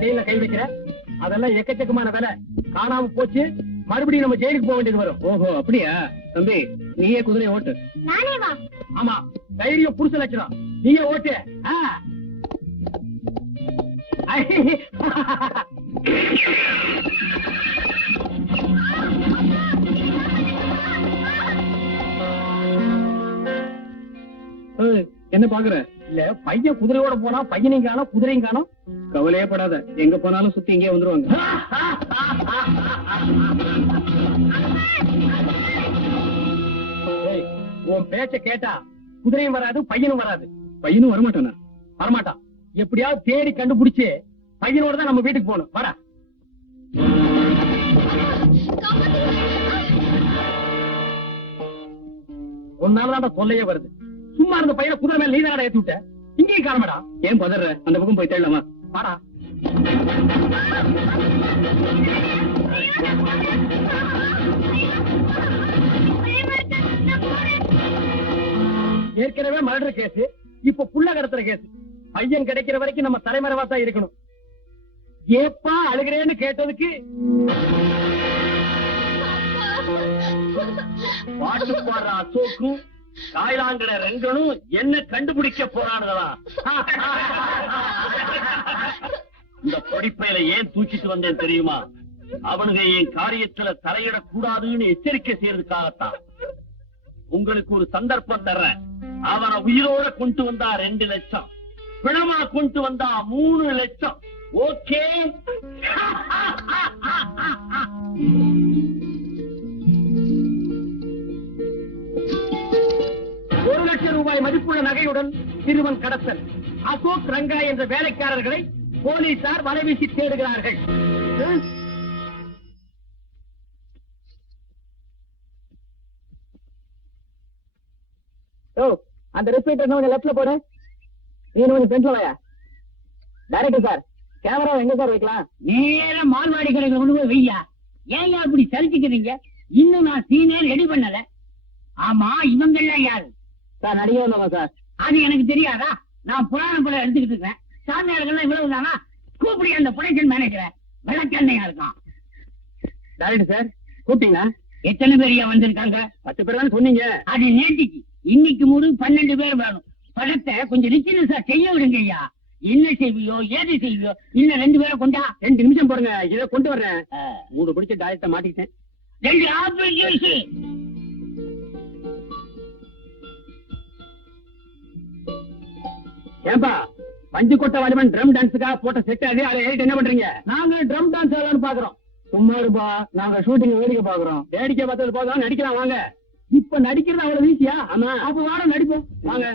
ஜெயில கை வைக்கிற அதெல்லாம் எக்கச்சக்கமான வேலை. காணாம போச்சு, மறுபடியும் நம்ம ஜெயிலுக்கு போக வேண்டியது வரும். ஓஹோ அப்படியா? தம்பி நீயே குதிரையை ஓட்டு. ஆமா, தைரியம் புருஷ லட்சணம். நீயே ஓட்டு. என்ன பாக்குற? இல்ல, பையன் குதிரையோட போனா பையனையும் காணோம் குதிரையும் காணோம். கவலையே படாத, எங்க போனாலும் சுத்தி இங்கே வந்துருவாங்க. உன் பேச்ச கேட்டா குதிரையும் வராது பையனும் வராது. பையனும் வரமாட்டானா? வரமாட்டான். எப்படியாவது தேடி கண்டுபிடிச்சு பையனோட தான் நம்ம வீட்டுக்கு போகணும். வாடா. ஒன்னாலதான் தொல்லையே வருது. சும்மா இருந்த பையனை குதிரை மேல நீதான ஏத்தி விட்ட. இங்கேயும் காணமாடா. ஏன் பதற? அந்த பக்கம் போய் தேடலாமா? வாடா. ஏற்கனவே மர்டர் கேஸ், இப்ப புள்ள கடத்துற கேஸ். பையன் கிடைக்கிற வரைக்கும் நம்ம தலைமறைவா தான் இருக்கணும். ஏப்பா அழுகிறேன்னு கேட்டதுக்கு பாட்டு பாடுற அசோக்கும் காய்லாங்கிற ரெங்கனும் என்ன கண்டுபிடிக்க போறானுங்களா? இந்த பொடிப்பையில ஏன் தூக்கிட்டு வந்தேன் தெரியுமா? அவனுங்க என் காரியத்துல தலையிடக்கூடாதுன்னு எச்சரிக்கை செய்யறதுக்காகத்தான். உங்களுக்கு ஒரு சந்தர்ப்பம் தர்றேன். அவனை உயிரோட கொண்டு வந்தா 2 லட்சம், பிணமா கொண்டு வந்தா 3 லட்சம். ஓகே? 1 லட்சம் ரூபாய் மதிப்புள்ள நகையுடன் சிறுவன் கடத்தல். அசோக் ரங்கா என்ற வேலைக்காரர்களை போலீசார் வலைவீசி தேடுகிறார்கள். அந்த ரெஸ்பீட்டர் கொஞ்சம் லெப்ட்ல போடு. நீ கொஞ்சம் ஃப்ரண்ட்ல வாயா. டைரக்டர் சார், கேமரா எங்க சார் வைக்கலாம்? நேரா மால்வாடி கடையில கொண்டு போய் வையா. ஏன் அப்படி சரிச்சுக்கிறீங்க? இன்னும் நான் சீனே ரெடி பண்ணல. ஆமா, இவங்க எல்லாம் யாரு? சார் நடிகை வந்தவங்க சார். அது எனக்கு தெரியாதா? நான் புராண படம் எடுத்துக்கிட்டு இருக்கேன். சாமியார்கள் இவ்வளவு தானா? கூப்பிடி அந்த ப்ரொடக்ஷன் மேனேஜரை. விளக்கண்ணையா இருக்கான். டைரக்டர் சார் கூப்பிட்டீங்களா? எத்தனை பேரையா வந்திருக்காங்க? 10 பேர் தான் சொன்னீங்க. அது நேற்றுக்கு. இன்னைக்கு மூடு 12 பேர் வேணும். படத்தை கொஞ்சம் ரிச்சினஸா செய்ய விடுங்க ஐயா. என்ன செய்வியோ ஏது செய்வியோ, இன்னும் 2 பேரை கொண்டா. 2 நிமிஷம் போடுங்க, இதை கொண்டு வர்றேன். 3 பிடிச்ச டைரக்டர் மாட்டிக்கிட்டேன். 2 ஆபீஸ். ஏன்பா பஞ்சு கொட்ட வாலிபன் ட்ரம் டான்ஸுக்காக போட்ட செட் அது, அதை ஏறிட்டு என்ன பண்றீங்க? நாங்க ட்ரம் டான்ஸ் ஆடலாம்னு பாக்குறோம். சும்மா இருப்பா, நாங்க ஷூட்டிங் வேடிக்கை பாக்குறோம். வேடிக்கை பார்த்தது போதும், நடிக்கலாம் வாங்க. இப்ப நடிக்கிறது அவ்வளவு ஈஸியா? ஆமா, அப்ப வார நடிப்போம் வாங்க.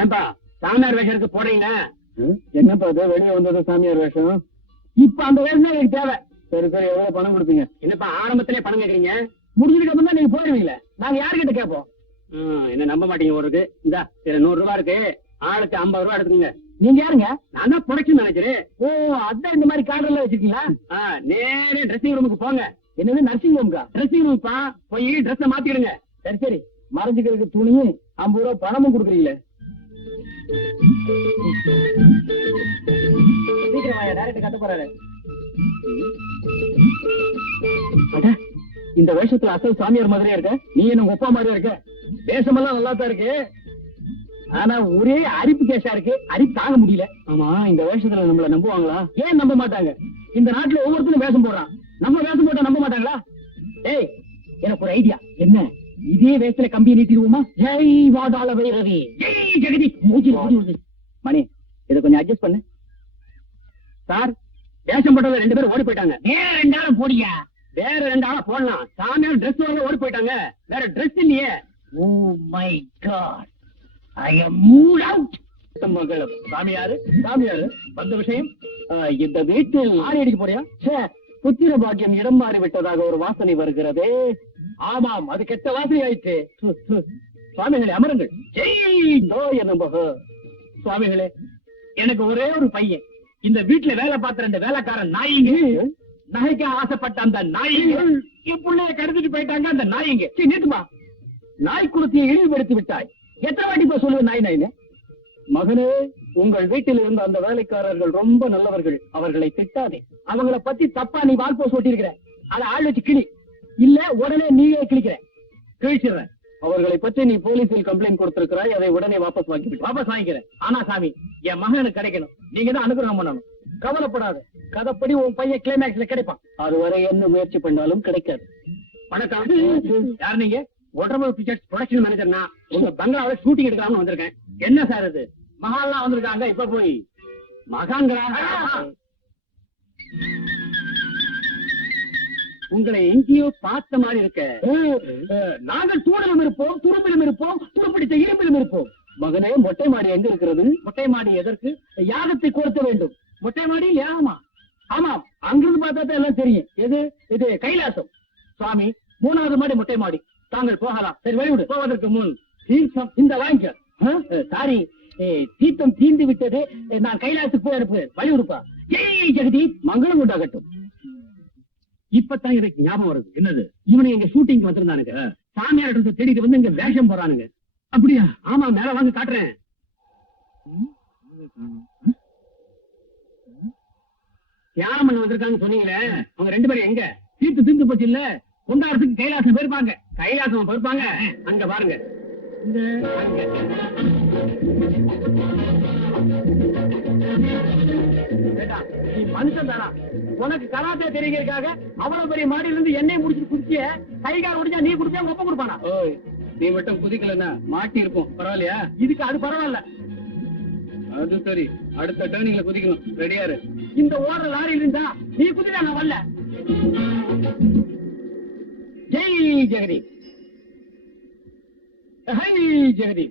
ஏன்பா சாமியார் வேஷம் இருக்கு போறீங்க? என்னப்பா அது வெளியே வந்தது சாமியார் வேஷம்? இப்ப அந்த வேஷம் தான் எனக்கு தேவை. சரி சரி, எவ்வளவு பணம் கொடுப்பீங்க? என்னப்பா ஆரம்பத்திலே பணம் கேக்குறீங்க? முடிஞ்சதுக்கு அப்புறம் தான் நீங்க போயிருவீங்களே, நாங்க யாருக்கிட்ட கேட்போம்? என்ன நம்ப மாட்டீங்க ஒரு இது. இந்த 100 ரூபாய் இருக்கு, ஆளுக்கு 50 ரூபாய் எடுத்துக்கீங்க. நீங்க யாருங்க? நான் தான் ப்ரொடக்ஷன் மேனேஜர். ஓ, அதான் இந்த மாதிரி கார்டு எல்லாம் வச்சிருக்கீங்களா? நேரே ட்ரெஸ்ஸிங் ரூமுக்கு போங்க. என்னது நர்சிங் ரூமுக்கா? ட்ரெஸ்ஸிங் ரூம்ப்பா, போய் ட்ரெஸ்ஸ மாத்திடுங்க. சரி சரி, மறைஞ்சுக்கிறதுக்கு துணியும் 50 ரூபாய் பணமும் கொடுக்குறீங்களே. சீக்கிரம் வாயா, டைரக்டர் கட்ட போறாரு. இந்த வேஷத்துல அசல் சாமியார் மாதிரியா இருக்க. நீ என்ன உங்க அப்பா மாதிரியா இருக்க. வேஷமெல்லாம் நல்லா தான் இருக்கு, ஆனா ஒரே அரிப்பு கேஷா இருக்கு. அரிப்பு தாங்க முடியல. ஆமா, இந்த வேஷத்துல நம்மள நம்புவாங்களா? ஏன் நம்ப மாட்டாங்க? இந்த நாட்டுல ஒவ்வொருத்தரும் வேஷம் போடுறான். நம்ம வேஷம் போட்டா நம்ப மாட்டாங்களா? ஏய், எனக்கு ஒரு ஐடியா. என்ன? இதே வேஷத்துல கம்பி நீட்டிடுவோமா? ஜெய் வாதாள வைரவி, ஜெய் ஜெகதி. மூஞ்சி மணி, இதை கொஞ்சம் அட்ஜஸ்ட் பண்ணு. சார், வேஷம் போட்டவங்க 2 பேரும் ஓடி போயிட்டாங்க. வேற 2 ஆளும் போடியா? வேற 2 ஆளா போடலாம். சாமியார் ட்ரெஸ் வாங்க ஓடி போயிட்டாங்க. வேற ட்ரெஸ் இல்லையே. Oh my God, I am mood out. சாமியாரு சாமியாரு வந்த விஷயம், இந்த வீட்டில் ஆணி அடிக்க போறியா? புத்திர பாக்கியம் இடம் மாறி விட்டதாக ஒரு வாசனை வருகிறதே. ஆமாம், அது கெட்ட வாசனை ஆயிற்று. சுவாமிகளே அமருங்கள். ஜெய் நோய நம்பக. சுவாமிகளே, எனக்கு ஒரே ஒரு பையன். இந்த வீட்டுல வேலை பார்த்த 2 வேலைக்காரன் நாயிங்க, நகைக்க ஆசைப்பட்ட அந்த நாயிங்க என் பிள்ளைய கடத்திட்டு போயிட்டாங்க. அந்த நாயிங்க நீட்டுமா, நாய் குலத்தையை இழிவுபடுத்தி விட்டாய். எத்தனை வாட்டி போய் சொல்லுவேன் நாய் நாயின்னு? மகனே, உங்கள் வீட்டில் இருந்த அந்த வேலைக்காரர்கள் ரொம்ப நல்லவர்கள், அவர்களை திட்டாதே. அவங்கள பத்தி தப்பா நீ வால்போஸ் ஓட்டியிருக்கிற, அதை ஆள் வச்சு கிளி, இல்ல உடனே நீயே கிளிக்கிற. கிழிச்சிடுற. அவர்களை பற்றி நீ போலீஸில் கம்ப்ளைண்ட் கொடுத்திருக்கிறாய், அதை உடனே வாபஸ் வாங்கிக்கிறேன். ஆனா சாமி, என் மகனுக்கு கிடைக்கணும், நீங்க தான் அனுகிரகம் பண்ணணும். கவலைப்படாத, கதைப்படி உன் பையன் கிளைமேக்ஸ்ல கிடைப்பான். அதுவரை என்ன முயற்சி பண்ணாலும் கிடைக்காது. வணக்கம். யார் நீங்க? ஒட்டர்மோல் பிக்சர்ஸ் ப்ரொடக்ஷன் மேனேஜர். நான் உங்க பங்களாவில ஷூட்டிங் எடுக்கலாம்னு வந்திருக்கேன். என்ன சார் இது? மகான்லாம் வந்திருக்காங்க, இப்ப போய் மகான்களா? உங்களை எங்கேயோ பார்த்த மாதிரி இருக்க. நாங்கள் தூணிலும் இருப்போம், துரும்பிலும் இருப்போம், துருப்பிடித்த இரும்பிலும் இருப்போம். மகனே, மொட்டை மாடி எங்க இருக்கிறது? மொட்டை மாடி எதற்கு? யாகத்தை கொடுத்த வேண்டும். மொட்டை மாடி யாகமா? ஆமாம், அங்கிருந்து பார்த்தா தான் எல்லாம் தெரியும். இது கைலாசம். சுவாமி, 3வது மாடி மொட்டை மாடி. தாங்கள் போகலாம். சரி, வெளிவிடு. போவதற்கு முன் தீர்த்தம் இந்த வாங்கிக்க. சாரி, தீர்த்தம் தீர்ந்து விட்டது. நான் கைலாசத்துக்கு போய் அனுப்புவேன். வழிவிடுப்பா. ஜெய் ஜெகதி, மங்களம் உண்டாகட்டும். இப்பதான் எனக்கு ஞாபகம் வருது. என்னது? இவனை எங்க ஷூட்டிங் வந்திருந்தானுங்க. சாமியார் தேடிட்டு வந்து இங்க வேஷம் போறானுங்க. அப்படியா? ஆமா, மேல வாங்க காட்டுறேன். தியானம் பண்ண வந்திருக்காங்க சொன்னீங்களே, அவங்க 2 பேரும் எங்க? தீர்த்து தீர்ந்து போச்சு இல்ல, கொண்டாடுறதுக்கு கைலாசம் போயிருப்பாங்க. கைலாசம் போயிருப்பாங்க. அங்க பாருங்க. நீ மனுஷன் தானா? உனக்கு கராத்தே தெரியுறதுக்காக அவ்வளவு பெரிய மாடியில இருந்து எண்ணெய் முடிச்சு குதிச்சிய, கைகால் முடிஞ்சா நீ குடிச்சா ஒப்ப கொடுப்பானா? நீ மட்டும் குதிக்கலன்னா மாட்டி இருக்கும். பரவாயில்லையா? இதுக்கு அது பரவாயில்ல. அது சரி, அடுத்த டர்னிங்ல குதிக்கணும். ரெடியாரு. இந்த ஓடுற லாரியில இருந்தா நீ குதிடா, நான் வரல. ஜெய் ஜெகதி, ஹை ஜெகதி.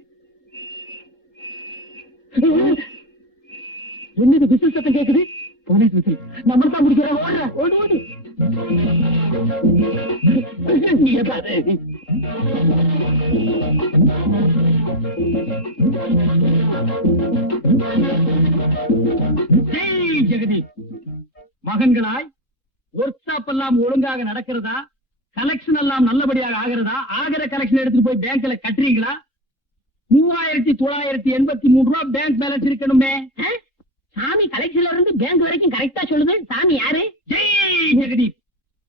என்னது விசில் சத்தம் கேக்குது? Police whistle. நம்ம தான் முடிக்கிற. ஓடுற, ஓடு ஓடு. ஜெய் ஜெகதி. மகன்களாய், ஒர்க் ஷாப் எல்லாம் ஒழுங்காக நடக்கிறதா? கலெக்ஷன் எல்லாம் நல்லபடியாக ஆகிறதா? ஆகிற கலெக்ஷன் எடுத்துட்டு போய் பேங்க்ல கட்டுறீங்களா? 3983 ரூபாய் பேங்க் பேலன்ஸ் இருக்கணுமே. சாமி கலெக்ஷன்ல இருந்து பேங்க் வரைக்கும் கரெக்டா சொல்லுது. சாமி யாரு? ஜெய் ஜெகதி.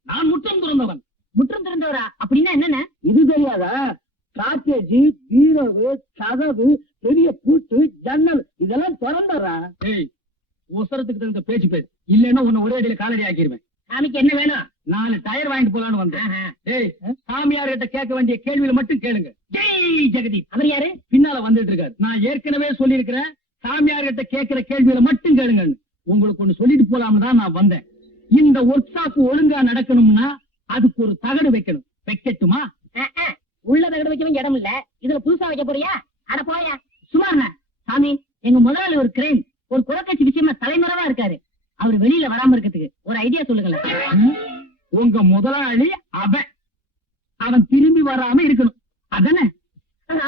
நான் முற்றம் திறந்தவன். முற்றம் திறந்தவரா? அப்படின்னா என்னென்ன? இது தெரியாதா? காத்தேஜி, பீரவு, கதவு, பெரிய பூட்டு, ஜன்னல் இதெல்லாம் திறந்தவரா? ஒசரத்துக்கு தகுந்த பேச்சு பேசு, இல்லன்னா உன்னை ஒரே அடியில காலடி ஆக்கிடுவேன். சாமிக்கு என்ன வேணும்? 4 டயர் வாங்கிட்டு போலான்னு வந்தேன். சாமியார் கிட்ட கேட்க வேண்டிய கேள்வியில மட்டும் கேளுங்க. ஜெய் ஜெகதி. அவர் யாரு? பின்னால வந்துட்டு இருக்காரு. நான் ஏற்கனவே சொல்லி இருக்கிறேன், சாமியார் கிட்ட கேட்கிற கேள்வியில மட்டும் கேளுங்க. உங்களுக்கு ஒண்ணு சொல்லிட்டு போலாம்னு தான் நான் வந்தேன். இந்த ஒர்க் ஷாப் ஒழுங்கா நடக்கணும்னா அதுக்கு ஒரு தகடு வைக்கணும். வைக்கட்டுமா? உள்ள தகடு வைக்கணும் இடம் இல்ல, இதுல புதுசா வைக்க போறியா? அட போயா. சும்மா சாமி, எங்க முதலாளி ஒரு கிரைம், ஒரு குலக்கட்சி விஷயமா தலைமுறைவா இருக்காரு. அவர் வெளியில வராம இருக்கிறதுக்கு ஒரு ஐடியா சொல்லுங்களேன். உங்க முதலாளி அவன் திரும்பி வராம இருக்கணும், அதானே?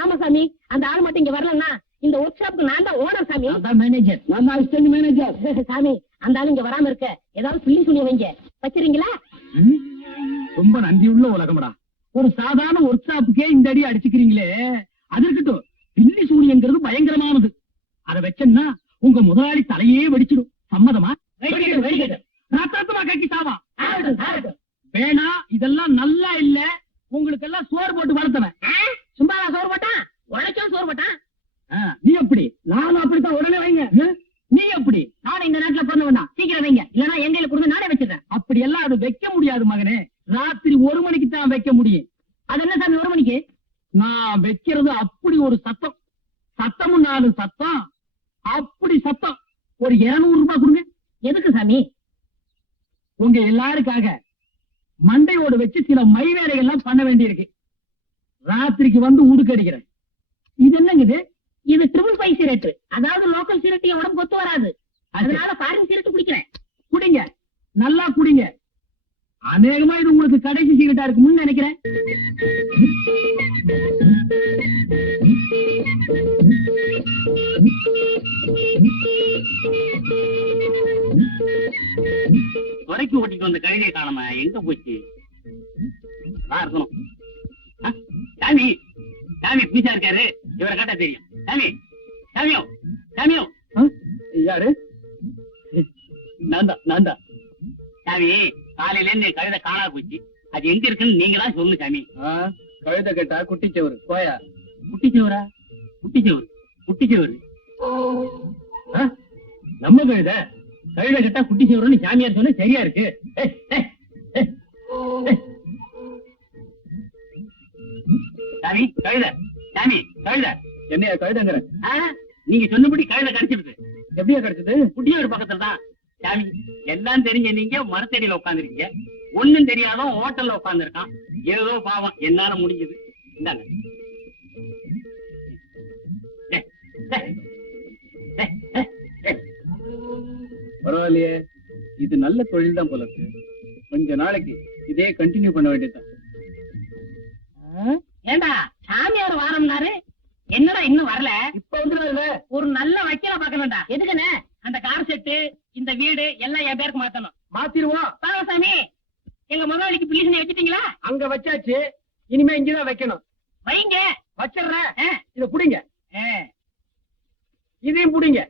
ஆமா சாமி, அந்த ஆள் மட்டும் இங்க வரலன்னா இந்த ஒர்க் ஷாப்புக்கு நான் தான் ஓனர் சாமி. அதான் மேனேஜர். நான் தான் அசிஸ்டன்ட் மேனேஜர். சாமி, அந்த ஆள் இங்க வராம இருக்க ஏதாவது சொல்லி சொல்லி வைங்க. வச்சிருங்களா? ரொம்ப நன்றி உள்ள உலகம்டா. ஒரு சாதாரண ஒர்க் ஷாப்புக்கே இந்த அடி அடிச்சுக்கிறீங்களே, அது இருக்கட்டும். பில்லி சூரியங்கிறது பயங்கரமானது. அதை வச்சேன்னா உங்க முதலாளி தலையே வெடிச்சிடும். சம்மதமா? ரத்தமா கட்டி சாவா. வேணா, இதெல்லாம் நல்லா இல்ல. உங்களுக்கு எல்லாம் சோறு போட்டு வளர்த்தவன். சும்மா சோறு போட்டான், உழைச்சும் சோறு போட்டான். நீ எப்படி? நானும் அப்படித்தான். உடனே வைங்க. நீ எப்படி? நானும் இந்த நாட்டுல பிறந்தவன். சீக்கிரம் வைங்க, இல்லன்னா எங்கையில கொடுத்து நானே வச்சிருக்கேன். அப்படி எல்லாம் அது வைக்க முடியாது மகனே. ராத்திரி 1 மணிக்கு தான் வைக்க முடியும். அது என்ன சாமி 1 மணிக்கு? நான் வைக்கிறது அப்படி ஒரு சத்தம். சத்தமும் 4 சத்தம். அப்படி சத்தம். ஒரு 200 ரூபாய் கொடுங்க. எதுக்கு சாமி? உங்க எல்லாருக்காக மண்டையோடு வச்சு சில மை வேலைகள் எல்லாம் பண்ண வேண்டி இருக்கு. ராத்திரிக்கு வந்து உடுக்கடிக்கிறேன். இது என்னங்க? இது ட்ரிபிள் 5 சிகரெட். அதாவது லோக்கல் சிகரெட் உடம்பு கொத்து வராது. அதனால ஃபாரின் சிகரெட் குடிக்கிறேன். குடிங்க, நல்லா குடிங்க. அநேகமா இது உங்களுக்கு கடைசி சிகரெட்டா இருக்கும்னு நினைக்கிறேன். துறைக்கு ஓட்டிட்டு வந்த கழுதையை காணாம எங்க போச்சு? இருக்கணும். சாமி, சாமி பீசா இருக்காரு, இவரை கேட்டா தெரியும். சாமி, சாமியோ, சாமியோ, யாரு? நான் தான். சாமி, காலையில இருந்து கழுதை காணா போச்சு. அது எங்க இருக்குன்னு நீங்களா சொல்லு சாமி. கழுத கேட்டா குட்டிச்சவரு போயா. குட்டிச்சவரா? குட்டிச்சவரு நம்ம கழுத கேட்டா குட்டிச்சவருன்னு சாமியார் சொன்ன சரியா இருக்கு. சாமி கழுத, என்னையா கழுதங்கிற? நீங்க சொன்னபடி கழுத கிடைச்சிருது. எப்படியா கிடைச்சது? குட்டியூர் பக்கத்துல தான். சாமி, எல்லாம் தெரிஞ்ச நீங்க மரத்தடியில உட்காந்துருக்கீங்க, ஒண்ணும் தெரியாத ஹோட்டல்ல உட்கார்ந்து இருக்கான். ஏதோ பாவம், என்னால முடிஞ்சது. இந்தாங்க. பரவாயில்லையே, இது நல்ல தொழில் தான் போல இருக்கு. கொஞ்ச நாளைக்கு இதே கண்டினியூ பண்ண வேண்டியதுதான். ஏண்டா சாமியார் வாரம்னாரு, என்னடா இன்னும் வரல? இப்ப வந்து ஒரு நல்ல வக்கீல பாக்கணும்டா. எதுக்குன்னு? அந்த கார் செட்டு, இந்த வீடு எல்லாம் என் பேருக்கு மாத்தணும். மாத்திருவோம். சாமி, எங்க முதலாளிக்கு பிள்ளைங்க வச்சுட்டீங்களா? அங்க வச்சாச்சு, இனிமே இங்கதான் வைக்கணும். வைங்க. வச்சிடுறேன். இத புடிங்க. ஆ. இதையும் புடிங்க.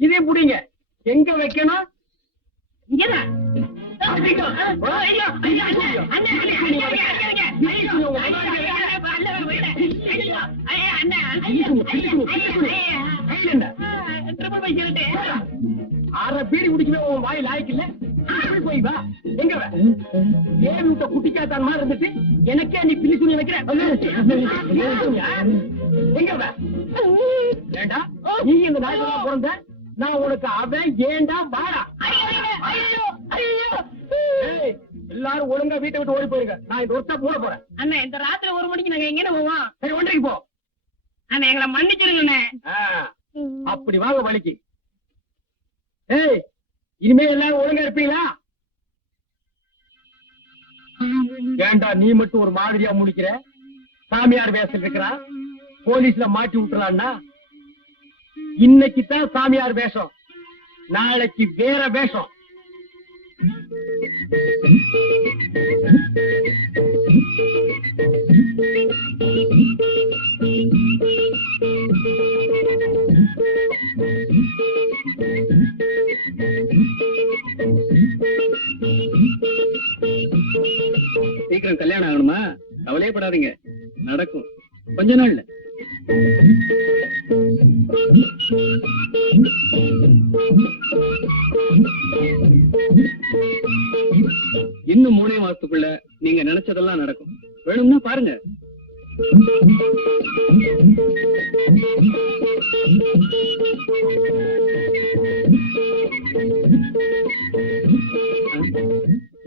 இதையும் புடிங்க. எங்க வைக்கணும்? இங்கதான். ஐயோ, ஐயோ, ஐயோ, அண்ணே, அண்ணே, அண்ணே, அண்ணே, அண்ணே, அண்ணே, ஐயோ, ஐயோ, ஐயோ, ஐயோ, அண்ணே, ட்ரிபிள் பை சொல்லிட்டு அரை பீடி குடிக்கவே உன் வாய் லாய்க்கு இல்ல. போய் வா. எங்க வா? ஏன் விட்ட குட்டிக்காத்தான் மாதிரி இருந்துட்டு எனக்கே நீ பிள்ளி துணி வைக்கிற? எங்க வா? ஏண்டா நீ இந்த நாய்க்கு பிறந்த? நான் உனக்கு அவன் ஏண்டா வாடா. எல்லாரும் ஒழுங்கா வீட்டை விட்டு ஓடி போயிருங்க. நான் இந்த ஒருத்தா போட போறேன். அண்ணா, இந்த ராத்திரி 1 மணிக்கு நாங்க எங்க போவோம்? சரி, 1:30 போ. அண்ணா, எங்களை மன்னிச்சிருங்க. அப்படி வாங்க வலிக்கு. ஏய், இனிமே எல்லாரும் ஒழுங்கா இருப்பீங்களா? ஏண்டா நீ மட்டும் ஒரு மாதிரியா முடிக்கிற? சாமியார் வேஷம் இருக்கிறா, போலீஸ்ல மாட்டி விட்டுறான்னா? இன்னைக்கு தான் சாமியார் வேஷம், நாளைக்கு வேற வேஷம். சீக்கிரம் கல்யாணம் ஆகணுமா? கவலையப்படாதீங்க, நடக்கும் கொஞ்ச நாள்ல. இன்னும் 3 மாசத்துக்குள்ள நீங்க நினைச்சதெல்லாம் நடக்கும். வேணும்னா பாருங்க.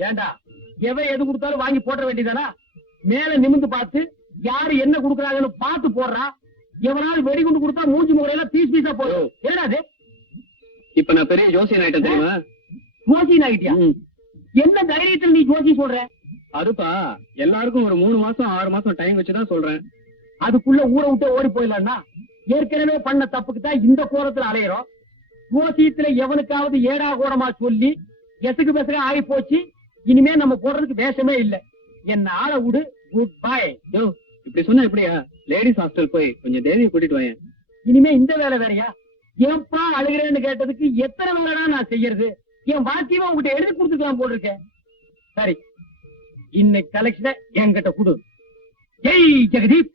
ஏண்டா எவன் எது கொடுத்தாலும் வாங்கி போட வேண்டியதானா? மேல நிமிந்து பார்த்து யாரு என்ன கொடுக்கறாங்கன்னு பார்த்து போடுறா. எவனாவது வெடிகுண்டு கொடுத்தா மூஞ்சி முகரையெல்லாம் பீஸ் பீஸா போடும். என்னது? இப்ப நான் பெரிய ஜோசியன் ஆயிட்டேன் தெரியுமா? ஜோசியன் ஆயிட்டியா? என்ன தைரியத்தில் நீ ஜோசி சொல்ற? அதுப்பா, எல்லாருக்கும் ஒரு 3 மாசம் 6 மாசம் டைம் வச்சுதான் சொல்றேன். அதுக்குள்ள ஊரை விட்டு ஓடி போயிடலாம்னா? ஏற்கனவே பண்ண தப்புக்கு தான் இந்த கோலத்துல அலையிறோம். ஜோசியத்துல எவனுக்காவது ஏடா கோடமா சொல்லி எசுக்கு பெசுக்கு ஆகி போச்சு. இனிமே நம்ம போடுறதுக்கு வேஷமே இல்ல. என்ன ஆள விடு. Good bye. இப்படி சொன்னா எப்படியா? லேடிஸ் ஹாஸ்டல் போய் கொஞ்சம் தேவியை கூட்டிட்டு வாங்க. இனிமே இந்த வேலை வேறையா? ஏன்பா அழுகிறேன்னு கேட்டதுக்கு எத்தனை வேலைடா நான் செய்யறது? என் வாக்கியமா உங்ககிட்ட எழுதி கொடுத்துக்கலாம் போட்டிருக்கேன். சரி, இன்னைக்கு கலெக்ஷனை என்கிட்ட கொடு. ஜெய் ஜெகதீப்.